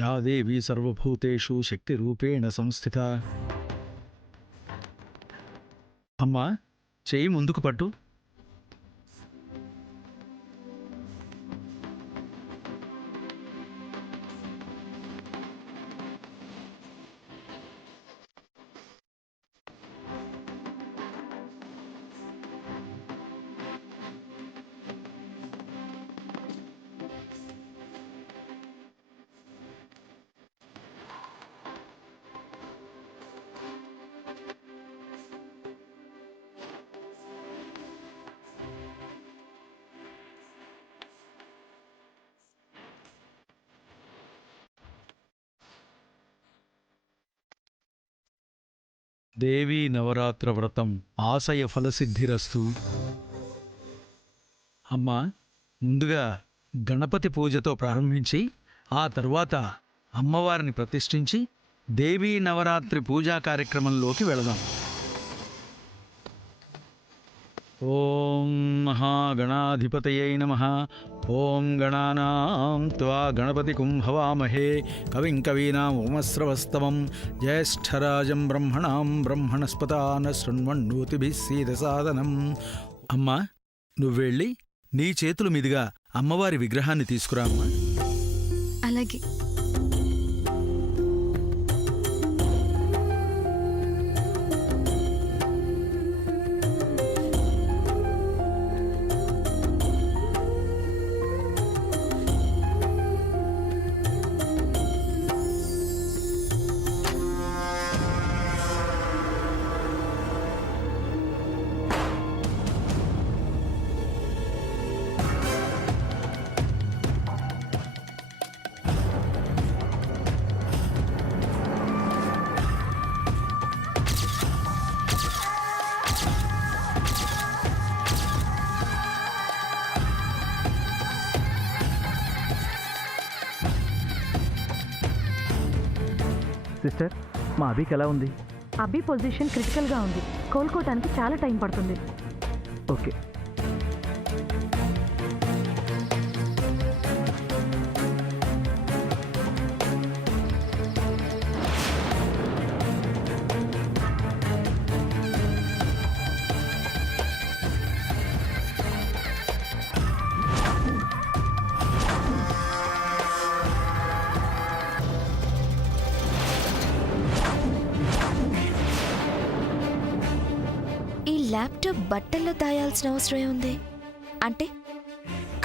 Yeah దేవీ సర్వభూతేషు శక్తిరూపేణ సంస్థిత. అమ్మా, చెయ్యి ముందుకు పట్టు. దేవీ నవరాత్ర వ్రతం ఆశయ ఫలసిద్ధిరస్తు. అమ్మా, ముందుగా గణపతి పూజతో ప్రారంభించి ఆ తర్వాత అమ్మవారిని ప్రతిష్ఠించి దేవీ నవరాత్రి పూజా కార్యక్రమంలోకి వెళదాం. ఓం మహాగణాధిపతయై నమః. ఓం గణానాం త్వా గణపతిం హవామహే కవిం కవీనాం ఉపమస్రవస్తమం జ్యేష్ఠరాజం బ్రహ్మణాం బ్రహ్మణస్పతాన శృణ్వన్నోతిభిः సీదసాదనం. అమ్మా, నువ్వెళ్ళి నీ చేతుల మీదుగా అమ్మవారి విగ్రహాన్ని తీసుకురా అమ్మా. అలాగే. సిస్టర్, మా అభికి ఎలా ఉంది? అభి పొజిషన్ క్రిటికల్గా ఉంది. కోలుకోవటానికి చాలా టైం పడుతుంది. ఓకే. ల్యాప్టాప్ బట్టల్లో దాయాల్సిన అవసరం ఏముంది? అంటే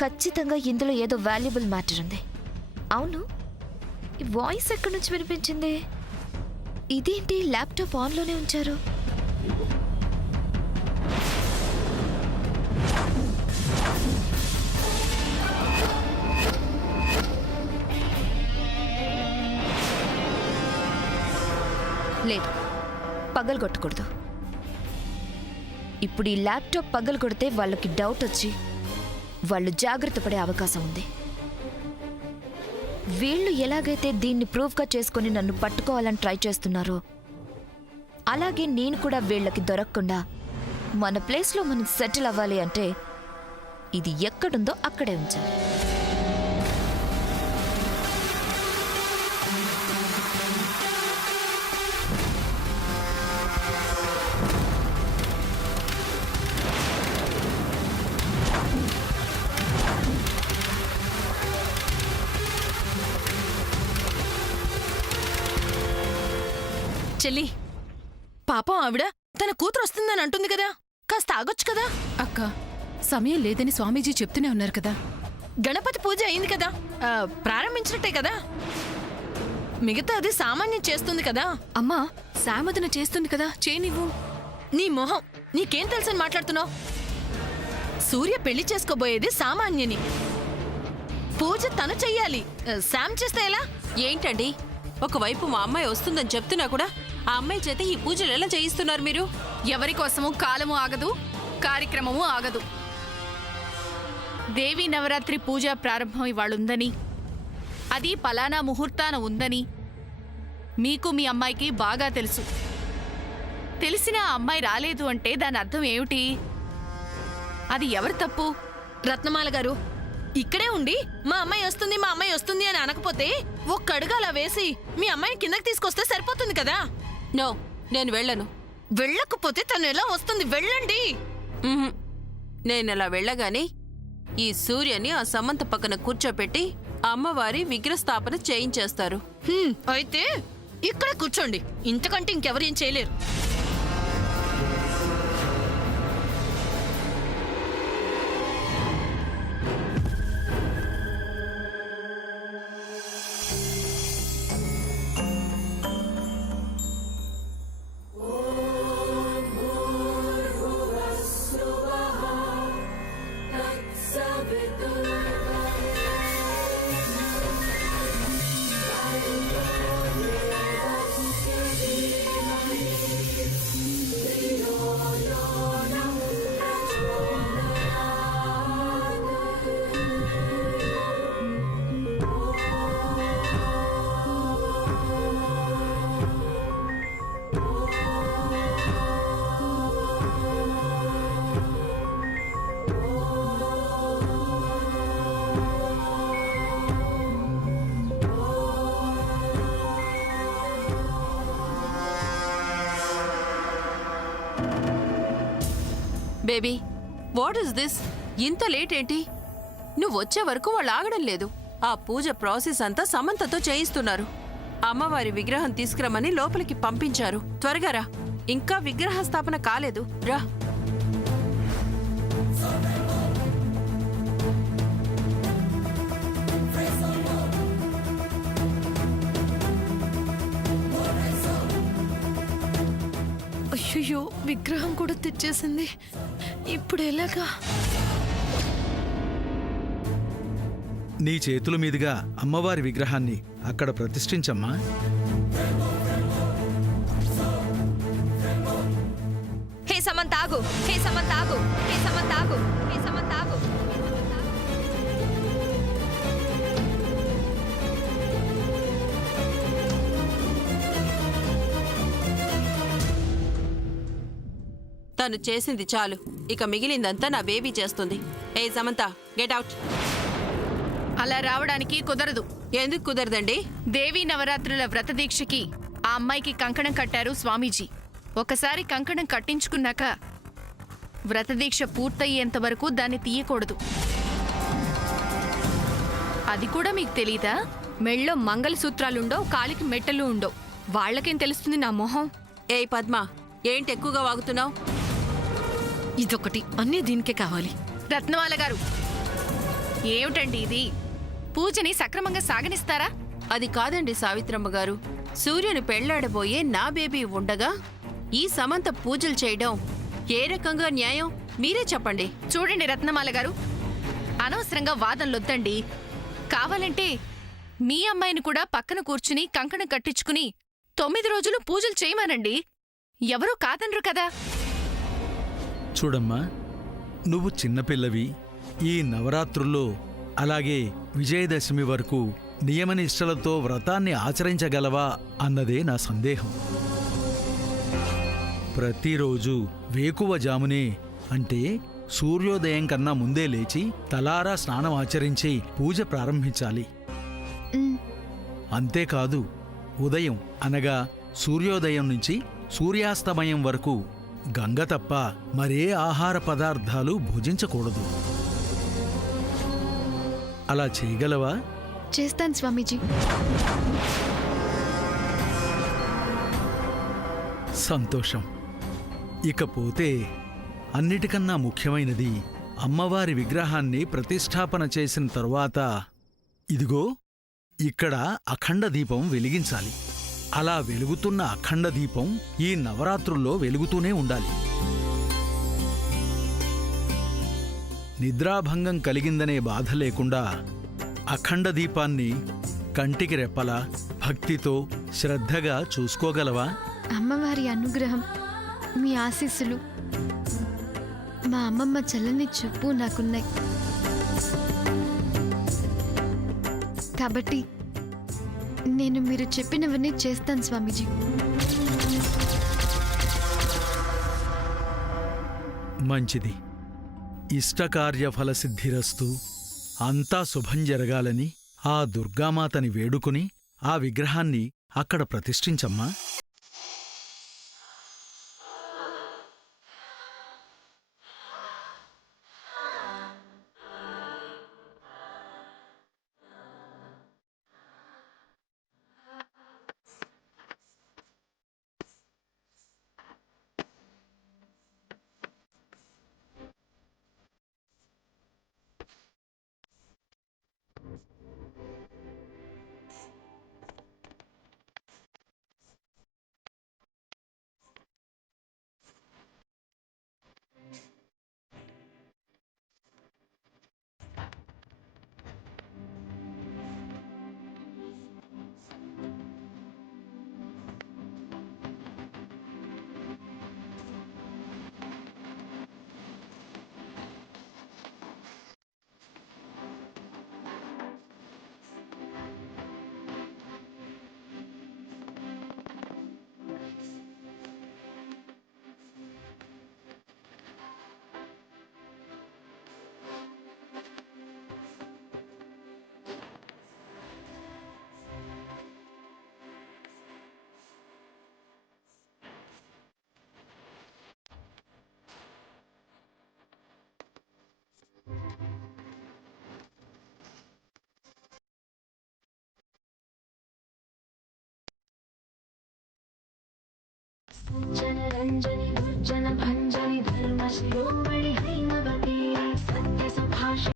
ఖచ్చితంగా ఇందులో ఏదో వాల్యుబుల్ మ్యాటర్ ఉంది. అవును, ఈ వాయిస్ ఎక్కడి నుంచి వినిపించింది? ఇదేంటి ల్యాప్టాప్ ఆన్లోనే ఉంచారు? లేదు, పగలగొట్టకూడదు. ఇప్పుడు ఈ ల్యాప్టాప్ పగలు కొడితే వాళ్ళకి డౌట్ వచ్చి వాళ్ళు జాగ్రత్త పడే అవకాశం ఉంది. వీళ్ళు ఎలాగైతే దీన్ని ప్రూఫ్గా చేసుకుని నన్ను పట్టుకోవాలని ట్రై చేస్తున్నారో అలాగే నేను కూడా వీళ్ళకి దొరకకుండా మన ప్లేస్లో మనం సెటిల్ అవ్వాలి అంటే ఇది ఎక్కడుందో అక్కడే ఉంచాలి. చెల్లి, పాపం ఆవిడ తన కూతురు వస్తుందని అంటుంది కదా, కాస్త ఆగొచ్చు కదా. అక్క, సమయం లేదని స్వామీజీ చెప్తూనే ఉన్నారు కదా. గణపతి పూజ అయింది కదా, ప్రారంభించినట్టే కదా. మిగతా అది సామాన్యం చేస్తుంది కదా. అమ్మా, సామధన చేస్తుంది కదా, చేయనివ్వు. నీ మొహం, నీకేం తెలుసని మాట్లాడుతున్నావు? సూర్య పెళ్లి చేసుకోబోయేది సామాన్యని. పూజ తను చెయ్యాలి, శామ్ చేస్తే ఎలా? ఏంటండి, ఒకవైపు మా అమ్మాయి వస్తుందని చెప్తున్నా కూడా ఆ అమ్మాయి చేత ఈ పూజలు ఎలా చేయిస్తున్నారు మీరు? ఎవరి కోసము కాలము ఆగదు, కార్యక్రమము ఆగదు. దేవీ నవరాత్రి పూజ ప్రారంభం ఇవాళుందని, అది పలానా ముహూర్తాన ఉందని మీకు మీ అమ్మాయికి బాగా తెలుసు. తెలిసిన ఆ అమ్మాయి రాలేదు అంటే దాని అర్థం ఏమిటి? అది ఎవరి తప్పు? రత్నమాల గారు, ఇక్కడే ఉండి మా అమ్మాయి వస్తుంది మా అమ్మాయి వస్తుంది అని అనకపోతే ఒక్క అడుగు అలా వేసి మీ అమ్మాయిని కిందకి తీసుకొస్తే సరిపోతుంది కదా. నో, నేను వెళ్ళను. వెళ్ళకపోతే తను ఎలా వస్తుంది? వెళ్ళండి. ఉహుం. నేనలా వెళ్ళగానే ఈ సూర్యని ఆ సమంత పక్కన కూర్చోపెట్టి అమ్మవారి విగ్రహస్థాపన చేయించేస్తారు. అయితే ఇక్కడ కూర్చోండి, ఇంతకంటే ఇంకెవరేం చేయలేరు. Baby, what is this? ఇంత లేట్ ఏంటి? నువ్వు వచ్చే వరకు వాళ్ళు ఆగడం లేదు. ఆ పూజ ప్రాసెస్ అంతా సమంతతో చేయిస్తున్నారు. అమ్మవారి విగ్రహం తీసుకురమ్మని లోపలికి పంపించారు. త్వరగా రా, ఇంకా విగ్రహ స్థాపన కాలేదు. రా. అయ్యో, విగ్రహం కూడా తెచ్చేసింది. ఇప్పుడు ఎలాగా? నీ చేతుల మీదుగా అమ్మవారి విగ్రహాన్ని అక్కడ ప్రతిష్ఠించమ్మా. హే సమంత ఆగు, హే సమంత ఆగు, హే సమంత ఆగు, హే సమంత ఆగు. తను చేసింది చాలు, ఇక మిగిలిందంతా నా బేబీ చేస్తుంది. ఏ సమంత, గెట్ అవుట్. అలా రావడానికి కుదరదు. ఎందుకు కుదరదండి? దేవీ నవరాత్రుల వ్రత దీక్షకి ఆ అమ్మాయికి కంకణం కట్టారు స్వామీజీ. ఒకసారి కంకణం కట్టించుకున్నాక వ్రతదీక్ష పూర్తయ్యేంత వరకు దాన్ని తీయకూడదు. అది కూడా మీకు తెలీదా? మెళ్ళో మంగళసూత్రాలుండవు, కాలికి మెట్టలు ఉండవు. వాళ్ళకేం తెలుస్తుంది నా మొహం? ఏయ్ పద్మ, ఏంటి ఎక్కువగా వాగుతున్నావు? ఇదొకటి, అన్నీ దీనికే కావాలి. రత్నమాల గారు, ఏమిటండి ఇది? పూజని సక్రమంగా సాగనిస్తారా? అది కాదండి సావిత్రమ్మ గారు. సూర్యుని పెళ్లాడబోయే నా బేబీ ఉండగా ఈ సమంత పూజలు చేయడం ఏ రకంగా న్యాయం? మీరే చెప్పండి. చూడండి రత్నమాల గారు, అనవసరంగా వాదనలొద్దండి. కావాలంటే మీ అమ్మాయిని కూడా పక్కన కూర్చుని కంకణం కట్టించుకుని 9 రోజులు పూజలు చేయమనండి. ఎవరూ కాదనరు కదా. చూడమ్మా, నువ్వు చిన్నపిల్లవి. ఈ నవరాత్రుల్లో అలాగే విజయదశమి వరకు నియమనిష్టలతో వ్రతాన్ని ఆచరించగలవా అన్నదే నా సందేహం. ప్రతిరోజు వేకువజామునే, అంటే సూర్యోదయం కన్నా ముందే లేచి తలారా స్నానం ఆచరించి పూజ ప్రారంభించాలి. అంతేకాదు, ఉదయం అనగా సూర్యోదయం నుంచి సూర్యాస్తమయం వరకు గంగ తప్ప మరే ఆహార పదార్థాలు భుజించకూడదు. అలా చేయగలవా? చేస్తాను స్వామీజీ. సంతోషం. ఇకపోతే అన్నిటికన్నా ముఖ్యమైనది, అమ్మవారి విగ్రహాన్ని ప్రతిష్ఠాపన చేసిన తరువాత ఇదిగో ఇక్కడ అఖండ దీపం వెలిగించాలి. అలా వెలుగుతున్న అఖండ దీపం ఈ నవరాత్రుల్లో వెలుగుతూనే ఉండాలి. నిద్రాభంగం కలిగిందనే బాధ లేకుండా అఖండ దీపాన్ని కంటికి రెప్పలా భక్తితో శ్రద్ధగా చూసుకోగలవా? అమ్మవారి అనుగ్రహం, మీ ఆశీస్సులు, మా అమ్మమ్మ చల్లని చూపు నాకున్నాయి. కాబట్టి నేను మీరు చెప్పినవన్నీ చేస్తాను స్వామీజీ. మంచిది. ఇష్టకార్య ఫలసిద్ధిరస్తు. అంతా శుభం జరగాలని ఆ దుర్గామాతని వేడుకుని ఆ విగ్రహాన్ని అక్కడ ప్రతిష్ఠించమ్మా. जनरञ्जनि दुर्जन भञ्जनि धर्मशिरोमणि हैमवती सत्यसुभाषि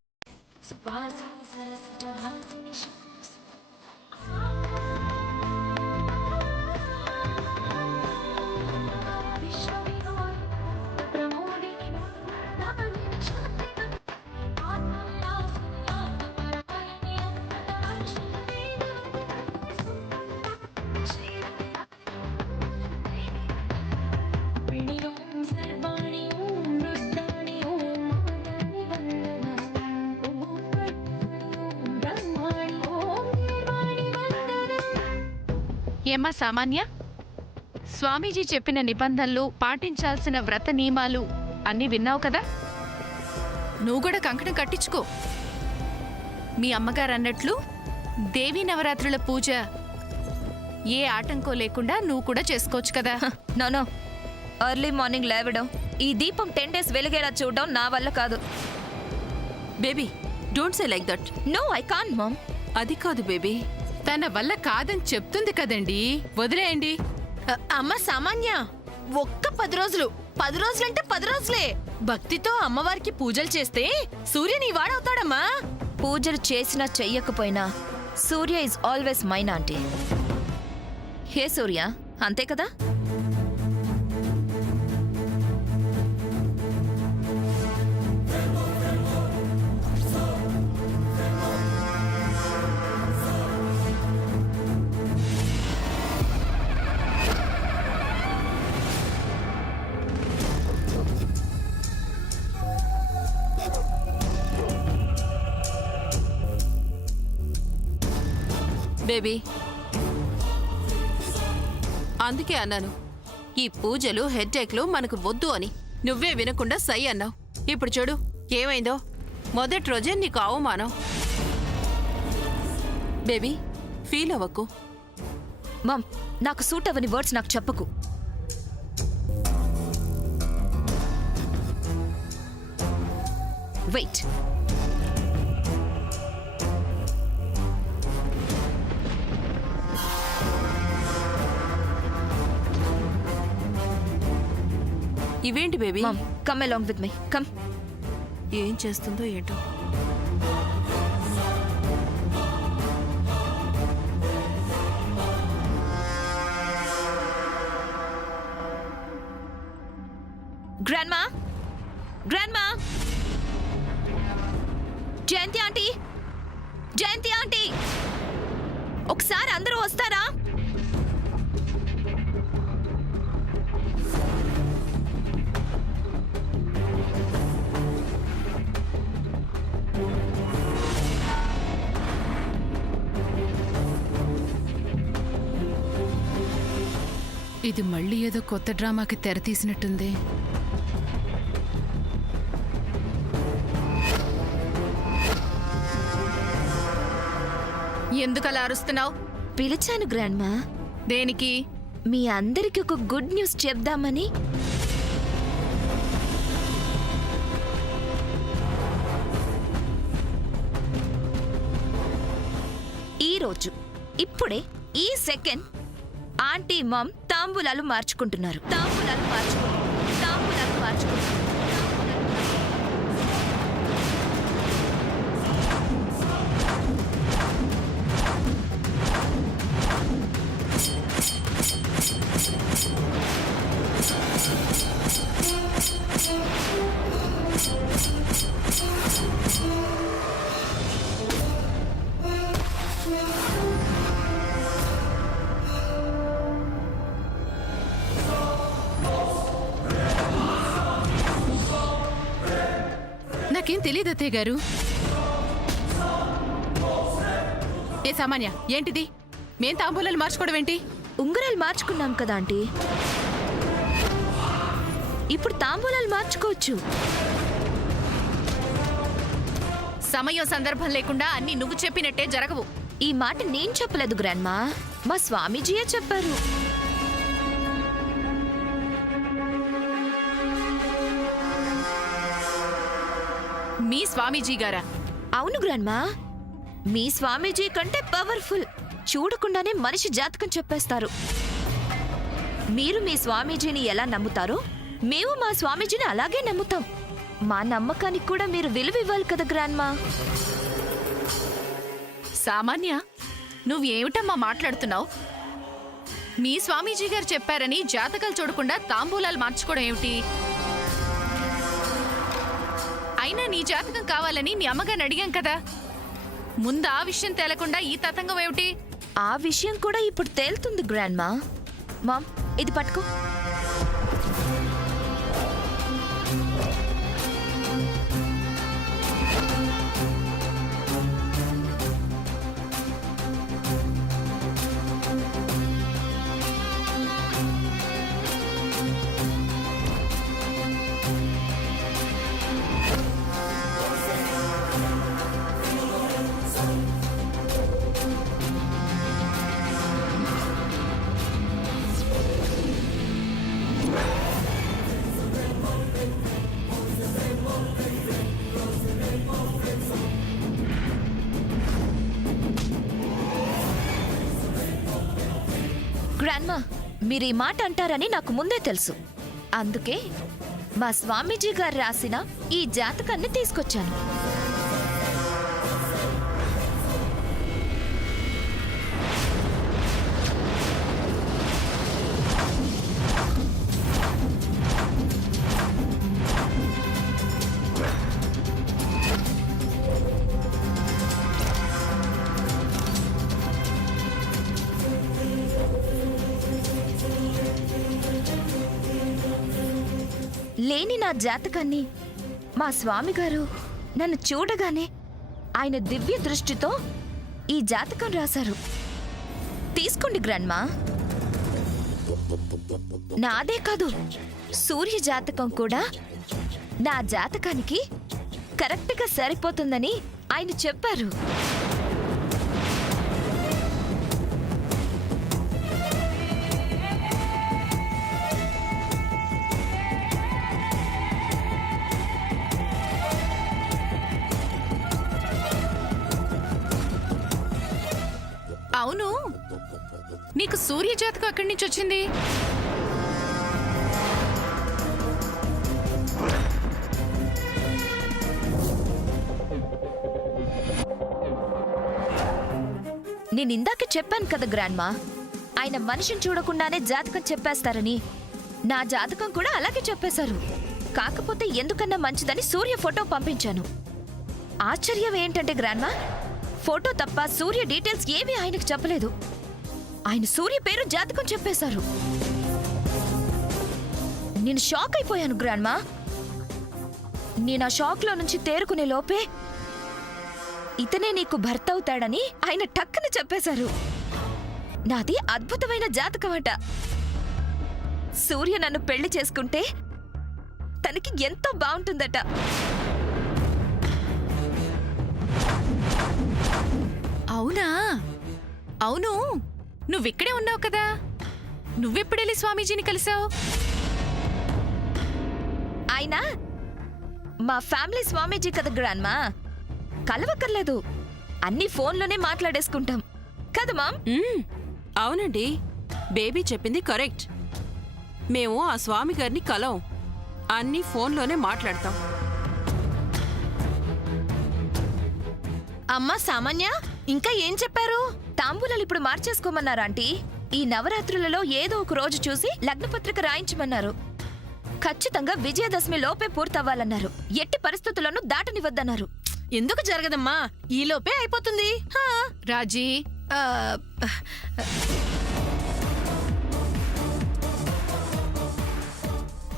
सुभासिनि सरसिजहासिनि विश्वविनोदिनि प्रमोदिनि नवनिनि शान्तिनि आत्मोल्लासिनि आत्मपरपरिणि अमृतवर्षिणि ఏమ్మా సామాన్య, స్వామీజీ చెప్పిన నిబంధనలు, పాటించాల్సిన వ్రత నియమాలు అన్నీ విన్నావు కదా. నువ్వు కూడా కంకణం కట్టించుకో. మీ అమ్మగారు అన్నట్లు దేవీ నవరాత్రుల పూజ ఏ ఆటంకం లేకుండా నువ్వు కూడా చేసుకోవచ్చు కదా. నో ఎర్లీ మార్నింగ్ లేవడం, ఈ దీపం 10 days వెలిగేలా చూడడం నా వల్ల కాదు. Baby don't say like that. No I can't mom. అది కాదు బేబీ. తన వల్ల కాదని చెప్తుంది కదండి, వదిలేయండి. అమ్మ సామాన్య, ఒక్క 10 రోజులు, 10 రోజులంటే 10 రోజులే భక్తితో అమ్మవారికి పూజలు చేస్తే సూర్య నీ వాడవుతాడమ్మా. పూజలు చేసినా చెయ్యకపోయినా సూర్య ఇస్ ఆల్వేస్ మైన్ ఆంటీ. హే సూర్య, అంతే కదా? బేబీ అందుకే అన్నాను, ఈ పూజలు హెడ్ఏక్లు మనకు వద్దు అని. నువ్వే వినకుండా సై అన్నావు. ఇప్పుడు చూడు ఏమైందో. మొదటి రోజే నీకు అవమానం. బేబీ ఫీల్ అవ్వకు. మామ్, నాకు సూట్ అవని వర్డ్స్ నాకు చెప్పకు. వెయిట్. ఇవేంటి baby? Mom, come along with me. Come. ఏం చేస్తుందో ఏంటో. Grandma, grandma, Jayanthi aunty, Jayanthi aunty, ఒకసారి అందరూ వస్తారా? ఇది మళ్ళీ ఏదో కొత్త డ్రామాకి తెర తీసినట్టుంది. ఎందుకలా అరుస్తున్నావు? పిలిచాను గ్రాండ్మా. దేనికి? మీ అందరికి ఒక గుడ్ న్యూస్ చెప్దామని. ఈరోజు ఇప్పుడే ఈ సెకండ్ ఆంటీ మామ్ తాంబూలాలు మార్చుకుంటున్నారు. నాకేం తెలియదు అత్తయ్య గారు. ఏ సామాన్య, ఏంటిది? మేం తాంబూలాలు మార్చుకోవడం ఏంటి? ఉంగరాలు మార్చుకున్నాం కదా ఆంటీ, ఇప్పుడు తాంబూలాలు మార్చుకోవచ్చు. సమయం సందర్భం లేకుండా అన్ని నువ్వు చెప్పినట్టే జరగవు. ఈ మాట నేను చెప్పలేదు గ్రాండ్మా, మా స్వామీజీయే చెప్పారు. మీ స్వామీజీ గారా? అవును గ్రాండ్మా, మీ స్వామీజీ కంటే పవర్ఫుల్. చూడకుండానే మనిషి జాతకం చెప్పేస్తారు. మీరు మీ స్వామీజీని ఎలా నమ్ముతారో మేము మా స్వామీజీని అలాగే నమ్ముతాం. మా నమ్మకానికి కూడా మీరు విలువ ఇవ్వాలి కదా గ్రాండ్మా. సామాన్య, నువ్వేమిటమ్మా మాట్లాడుతున్నావు? మీ స్వామీజీ గారు చెప్పారని జాతకాలు చూడకుండా తాంబూలాలు మార్చుకోవడం ఏమిటి? అయినా నీ జాతకం కావాలని మీ అమ్మగారిని అడిగాం కదా. ముందు ఆ విషయం తేలకుండా ఈ తతంగం ఏమిటి? ఆ విషయం కూడా ఇప్పుడు తేలుతుంది గ్రాండ్మా. మామ్, ఇది పట్టుకో. గ్రాండ్మా, మీరు ఈ మాట అంటారని నాకు ముందే తెలుసు. అందుకే మా స్వామీజీ గారు రాసిన ఈ జాతకాన్ని తీసుకొచ్చాను. లేని నా జాతకాన్ని మా స్వామిగారు నన్ను చూడగానే ఆయన దివ్య దృష్టితో ఈ జాతకం రాశారు. తీసుకోండి గ్రాండ్మా. నాదే కాదు, సూర్య జాతకం కూడా నా జాతకానికి కరెక్ట్గా సరిపోతుందని ఆయన చెప్పారు. అవును, నీకు సూర్య జాతకం ఎక్కడి నుంచి వచ్చింది? నేను ఇందాక చెప్పాను కదా గ్రాండ్మా, ఆయన మనిషిని చూడకుండానే జాతకం చెప్పేస్తారని. నా జాతకం కూడా అలాగే చెప్పేశారు. కాకపోతే ఎందుకన్నా మంచిదని సూర్య ఫోటో పంపించాను. ఆశ్చర్యం ఏంటంటే గ్రాండ్మా, ఫోటో తప్ప సూర్య డీటెయిల్స్ ఏమీ ఆయనకు చెప్పలేదు. ఆయన సూర్య పేరు జాతకం చెప్పేశారు. నేను షాక్ అయిపోయాను గ్రాండ్మా. నేను ఆ షాక్లో నుంచి తేరుకునే లోపే ఇతనే నీకు భర్త అవుతాడని ఆయన టక్కున చెప్పేశారు. నాది అద్భుతమైన జాతకమట. సూర్య నన్ను పెళ్లి చేసుకుంటే తనకి ఎంతో బాగుంటుందట. అవునా? అవును నువ్విక్కడే ఉన్నావు కదా, నువ్వెప్పుడెళ్ళి స్వామీజీని కలిసావు? ఆయన మా ఫ్యామిలీ స్వామీజీ కదా గ్రాండ్మా, కలవక్కర్లేదు, అన్ని ఫోన్లోనే మాట్లాడేసుకుంటాం కదా మామ్. అవునండి, బేబీ చెప్పింది కరెక్ట్. మేము ఆ స్వామి గారిని కలం, అన్నీ ఫోన్లోనే మాట్లాడతాం. అమ్మా సామాన్య, ఇంకా ఏం చెప్పారు? తాంబూలాలు ఇప్పుడు మార్చేసుకోమన్నారు ఆంటీ. ఈ నవరాత్రులలో ఏదో ఒక రోజు చూసి లగ్నపత్రిక రాయించమన్నారు. ఖచ్చితంగా విజయదశమి లోపే పూర్తవ్వాలన్నారు. ఎట్టి పరిస్థితులను దాటనివద్దన్నారు. ఎందుకు జరగదమ్మా, ఈలోపే అయిపోతుంది. హా. రాజీ, ఆ,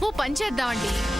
ఓ పని చేద్దామండి.